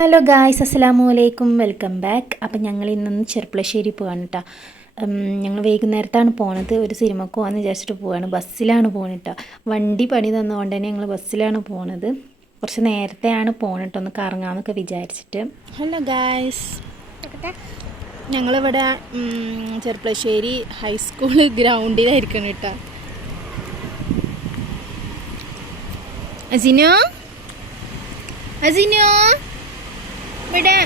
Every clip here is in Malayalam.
ഹലോ ഗായ്സ് അസ്സാം വലൈക്കും വെൽക്കം ബാക്ക് അപ്പം ഞങ്ങൾ ഇന്നൊന്ന് ചെറുപ്പളശ്ശേരി പോവാണ് കേട്ടോ ഞങ്ങൾ വൈകുന്നേരത്താണ് പോണത്. ഒരു സിനിമക്ക് പോകാമെന്ന് വിചാരിച്ചിട്ട് പോവാണ്. ബസ്സിലാണ് പോകുന്നത് കേട്ടോ വണ്ടി പണി തന്നുകൊണ്ട് തന്നെ ഞങ്ങൾ ബസ്സിലാണ് പോണത്. കുറച്ച് നേരത്തെയാണ് പോണിട്ട് ഒന്ന് കറങ്ങാമെന്നൊക്കെ വിചാരിച്ചിട്ട്. ഹലോ ഗായ്സ് ഞങ്ങളിവിടെ ചെർപ്പളശ്ശേരി ചെറുപ്പളശ്ശേരി ഹൈസ്കൂൾ ഗ്രൗണ്ടിലായിരിക്കണം കേട്ടോ അസിനോ അസിനോ ഇവിടെ.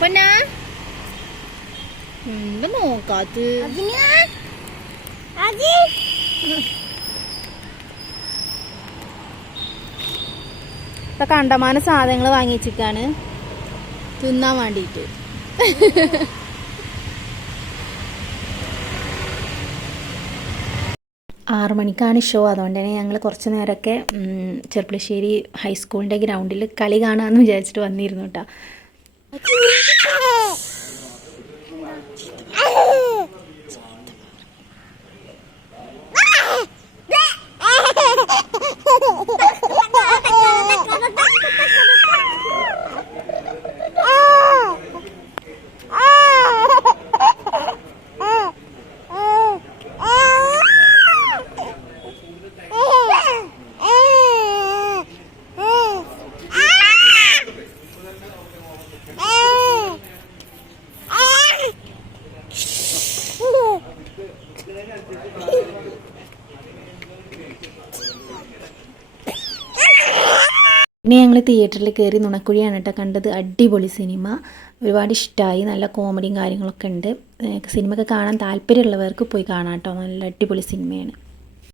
പൊന്നാ? എന്താ നോക്കാത്ത? ഇപ്പൊ കണ്ടമാന സാധനങ്ങൾ വാങ്ങിച്ചിട്ടാണ് തിന്നാൻ വേണ്ടിയിട്ട്. ആറു മണിക്കാണ് ഷോ അതുകൊണ്ട് തന്നെ ഞങ്ങൾ കുറച്ച് നേരമൊക്കെ ചെർപ്പുളശ്ശേരി ഹൈസ്കൂളിന്റെ ഗ്രൗണ്ടിൽ കളി കാണാമെന്ന് വിചാരിച്ചിട്ട് വന്നിരുന്നു കേട്ടോ പിന്നെ ഞങ്ങൾ തിയേറ്ററിൽ കയറി നുണക്കുഴിയാണ് കേട്ടോ കണ്ടത്. അടിപൊളി സിനിമ ഒരുപാട് ഇഷ്ടമായി നല്ല കോമഡിയും കാര്യങ്ങളൊക്കെ ഉണ്ട്. സിനിമ സിനിമയൊക്കെ കാണാൻ താല്പര്യമുള്ളവർക്ക് പോയി കാണാം കേട്ടോ. നല്ല അടിപൊളി സിനിമയാണ്